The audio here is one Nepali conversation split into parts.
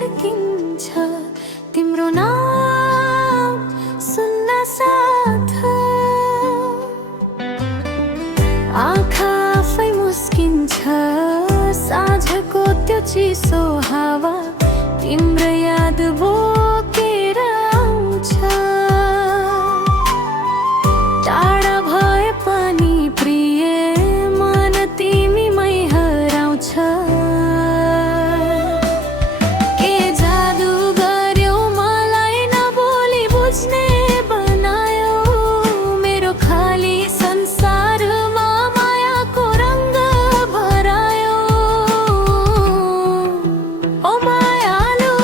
धड्किन्छ तिम्रो नाम सुन्न साथ। आँखा आफै मुस्किन्छ साँझको त्यो चिसो हावा तिम्रो याद बोकेर आउँछ। टाढा भए पनि प्रिय मन तिमीमै हराउँछ। के जादु गर्यो मलाई नबोली बुझ्ने बनायो मेरो खाली संसारमा मायाको रङ्ग भरायो। ओ मायालु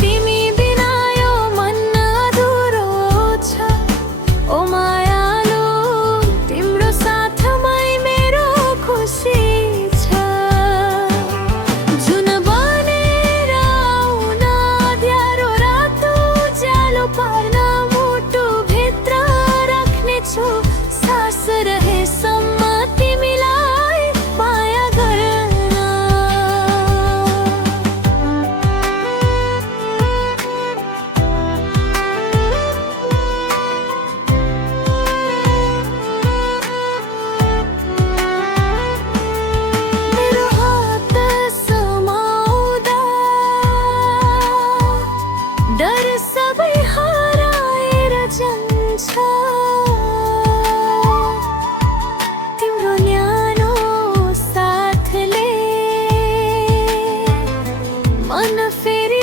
तिमी बिना यो मन अधुरो छ। ओ मायालु तिम्रो साथमै मेरो खुसी छ। जुन बनेर आउन अँध्यारो रात उज्यालो पार्न मुटु भित्र राख्नेछु सास रहेसम्म तिमीलाई माया गर्न। मेरो हात समाउँदा डर सबै हराएर जान्छ। तिम्रो न्यानो साथले मन फेरि